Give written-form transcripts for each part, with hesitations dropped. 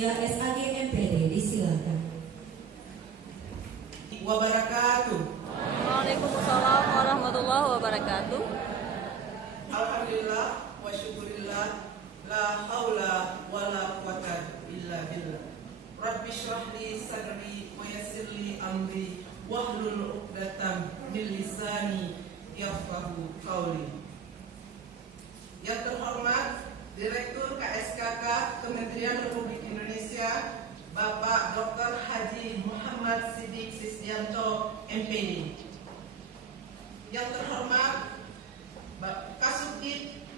Mulia SAG MPD. Disilakan. Wabarakatuh. Waalaikumsalam warahmatullahi wabarakatuh. Alhamdulillah wa syukurillah, la haula wa la quwata illa billah. Rabbi shrah li sadri wa yassir li amri wahlul 'uqdatam min lisani yafqahu qawli. Yang terhormat Direktur KSKK Kementerian Republik Indonesia Bapak Dr. Haji Muhammad Siddiq Sisdianto MPD. Yang terhormat Kasubdit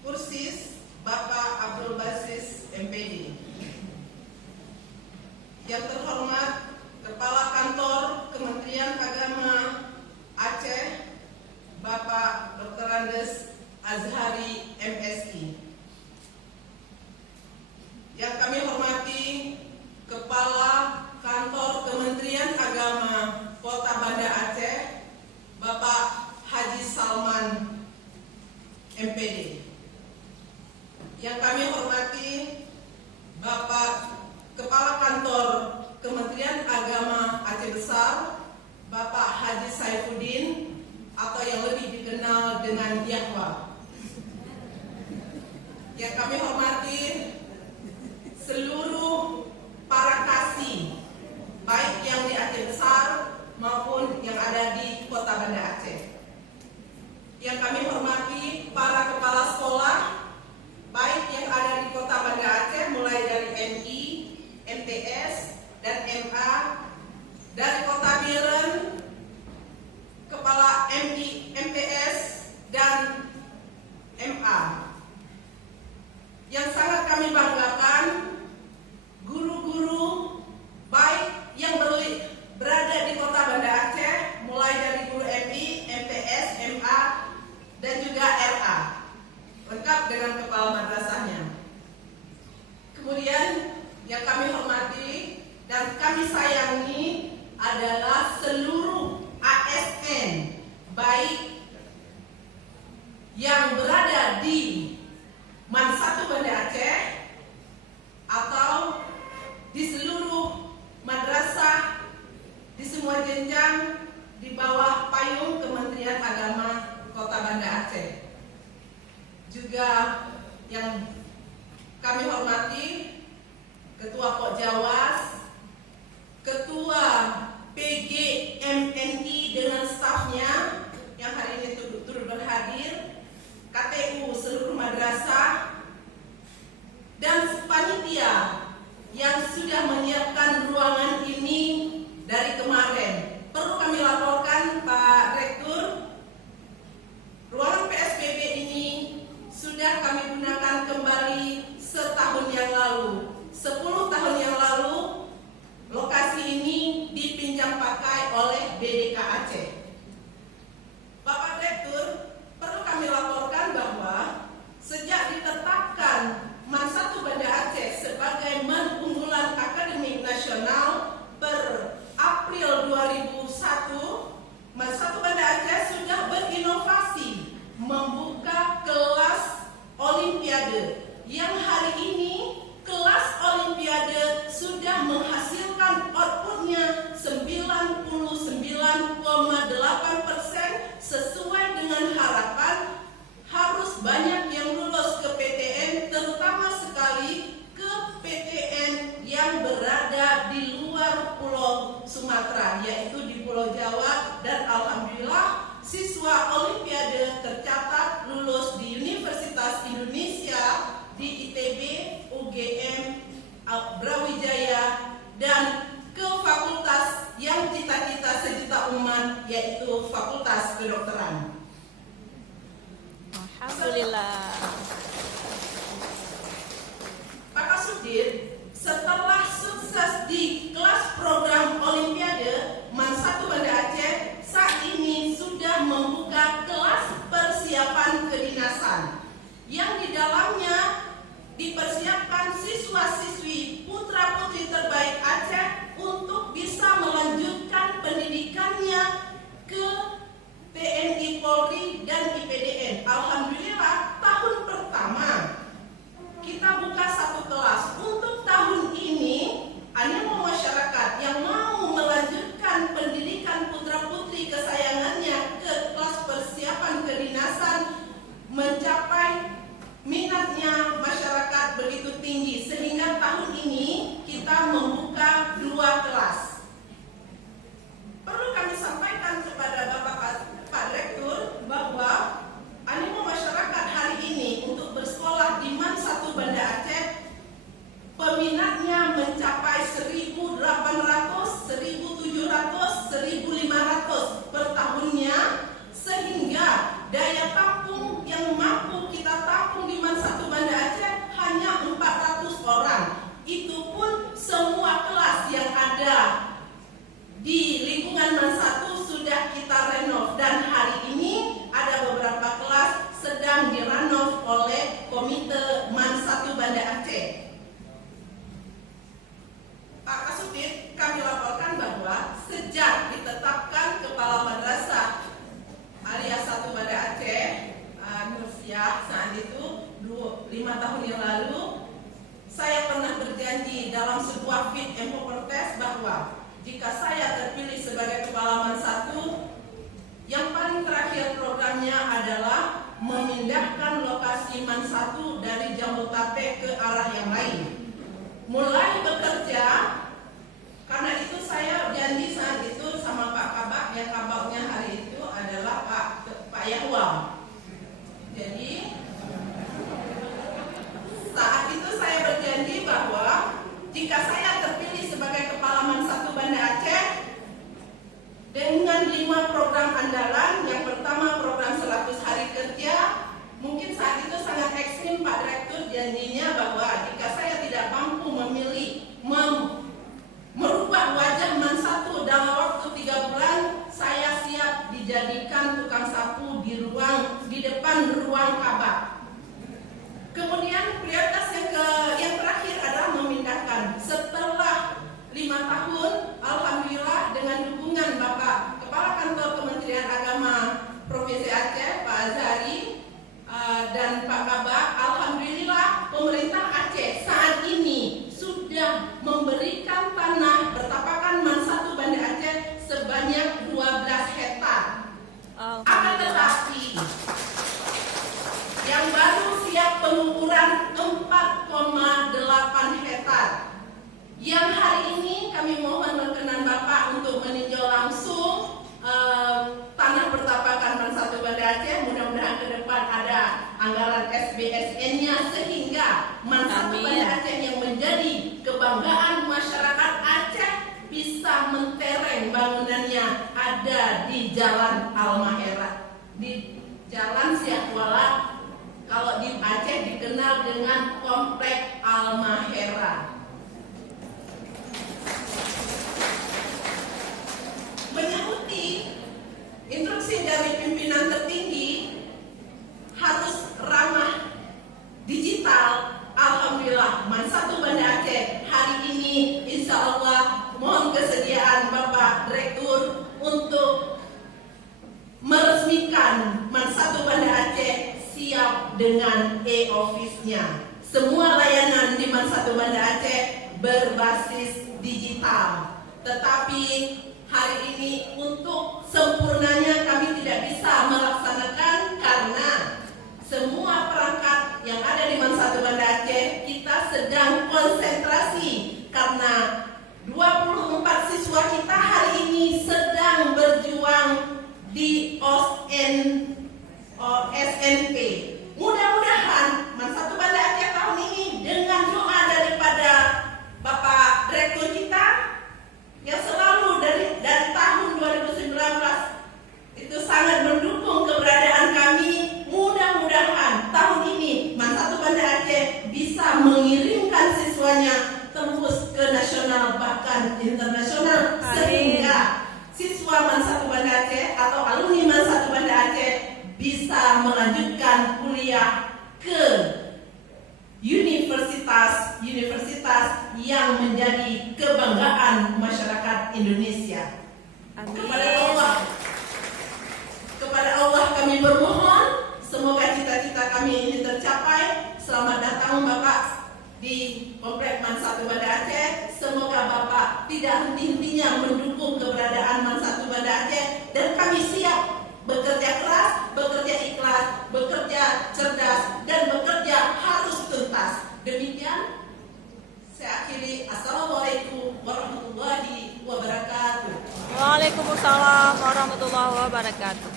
Kursis Bapak Abdul Basis MPD. Yang terhormat Kepala Kantor Kementerian Agama Aceh Bapak Dr. Andes Azhari MSI. Yang kami hormati Kepala Kantor Kementerian Agama Kota Banda Aceh Bapak Haji Salman MPD. Yang kami hormati Bapak Kepala Kantor Kementerian Agama Aceh Besar Bapak Haji Saifuddin atau yang lebih dikenal dengan Yahwa. Yang kami hormati seluruh para kasih, baik yang di Aceh Besar maupun yang ada di Kota Banda Aceh. Yang kami hormati para kepala sekolah, baik yang ada di Kota Banda Aceh, mulai dari MI, MTS, dan MA, dari Kota Biren, Kepala MI, MTS, dan MA. Yang sangat kami banggakan, guru-guru baik yang berada di Kota Banda Aceh, mulai dari guru MI, MTS, MA, dan juga RA, lengkap dengan kepala madrasahnya. Kemudian yang kami hormati dan kami sayangi adalah seluruh ASN, baik yang berada di MAN 1 Banda Aceh atau di seluruh madrasah di semua jenjang di bawah payung Kementerian Agama Kota Banda Aceh. Juga yang kami hormati Ketua Pokjawas, Ketua PGMNI dengan stafnya yang hari ini turut berhadir, KTU seluruh madrasah, dan panitia yang sudah menyiapkan ruangan ini dari kemarin. Perlu kami laporkan Pak Rektor, ruangan PSBB ini sudah kami gunakan kembali setahun yang lalu. 10 tahun yang lalu lokasi ini dipinjam pakai oleh BDK Aceh. Bapak Direktur, perlu kami laporkan bahwa sejak ditetapkan MAN 1 Banda Aceh sebagai MAN unggulan akademik nasional per April 2001, MAN 1 Banda Aceh sudah berinovasi membuka kelas Olimpiade yang hari ini kelas Olimpiade sudah menghasilkan outputnya 99,8% sesuai dengan harapan. Harus banyak yang lulus ke PTN, terutama sekali ke PTN yang berada di luar Pulau Sumatera, yaitu di Pulau Jawa, dan alhamdulillah siswa Olimpiade tercatat lulus di Universitas Indonesia, di ITB, UGM, Brawijaya, dan ke fakultas yang cita-cita sejuta umat, yaitu Fakultas Kedokteran. Alhamdulillah. Pak Kasubdit, setelah sukses di kelas program Olimpiade, MAN 1 Banda Aceh saat ini sudah membuka kelas persiapan kedinasan yang di dalamnya dipersiapkan siswa-siswi putra-putri terbaik Aceh itu pun semua kelas yang ada di lingkungan MAN 1 sudah kita renov, dan hari ini ada beberapa kelas sedang direnov oleh Komite MAN 1 Banda Aceh. Pak Kasubdit, kami laporkan bahwa sejak ditetapkan Kepala Madrasah Aliyah 1 Banda Aceh, Nursiah, saat itu 5 tahun yang lalu, saya pernah berjanji dalam sebuah fit and proper test bahwa jika saya terpilih sebagai Kepala MAN 1, yang paling terakhir programnya adalah memindahkan lokasi MAN 1 dari Jabodetabek ke arah yang lain. Mulai bekerja, karena itu saya janji saat itu sama Pak Kabak, yang kabaknya hari itu adalah Pak Yahwa. Jadi saat itu saya berjanji bahwa jika saya terpilih sebagai Kepala MAN 1 Banda Aceh dengan 5 program andalan, yang pertama program 100 hari kerja, mungkin saat itu sangat ekstrim Pak Direktur janjinya bahwa jika saya tidak mampu merubah wajah MAN 1 dalam waktu 3 bulan, saya siap dijadikan tukang sapu di depan ruang kabak. Kemudian prioritas yang terakhir adalah memindahkan. Setelah 5 tahun, alhamdulillah dengan dukungan Bapak Kepala Kantor Kementerian Agama Provinsi Aceh, Pak Azhari, dan Pak Kabak, alhamdulillah pemerintah Aceh saat ini sudah memberikan tanah bertapakan MAN 1 Banda Aceh sebanyak 12 hektar. Akan tetapi yang baru siap pengukuran 4,8 hektar. Yang hari ini kami mohon berkenan Bapak untuk meninjau langsung tanah bertapakan MAN 1 Banda Aceh. Mudah-mudahan ke depan ada anggaran SBSN-nya sehingga MAN 1 Banda Aceh yang menjadi kebanggaan masyarakat Aceh bisa mentereng bangunannya ada di Jalan Al-Mahera, di Jalan Siakwala. Kalau di Aceh dikenal dengan Komplek Al-Mahera. Mengikuti instruksi dari pimpinan tertinggi harus ramah digital. Alhamdulillah MAN 1 Banda Aceh hari ini insya Allah mohon kesediaan Bapak Direktur untuk meresmikan MAN 1 Banda Aceh siap dengan e-office-nya. Semua layanan di MAN 1 Banda Aceh berbasis digital. Tetapi hari ini untuk sempurnanya kami tidak bisa melaksanakan karena semua perangkat yang ada di MAN 1 Banda Aceh kita sedang konsentrasi karena 24 siswa kita hari ini sedang berjuang di SNP. Mudah-mudahan MAN 1 Banda Aceh tahun ini dengan doa daripada Bapak Direktur kita yang selalu dari tahun 2019 itu sangat mendukung keberadaan kami. Mudah-mudahan tahun ini MAN 1 Banda Aceh bisa mengirimkan siswanya tembus ke nasional bahkan internasional sehingga siswa MAN 1 Banda Aceh atau alumni MAN 1 Banda Aceh bisa melanjutkan kuliah ke universitas yang menjadi kebanggaan masyarakat Indonesia. Kepada Allah kami bermohon semoga cita-cita kami ini tercapai. Selamat datang Bapak di Komplek MAN 1 Banda Aceh. Semoga Bapak tidak henti-hentinya mendukung keberadaan MAN 1 Banda Aceh, dan kami siap bekerja keras, bekerja ikhlas, bekerja cerdas, dan bekerja harus tuntas. Demikian saya akhiri. Assalamualaikum warahmatullahi wabarakatuh. Waalaikumsalam warahmatullahi wabarakatuh.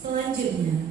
Selanjutnya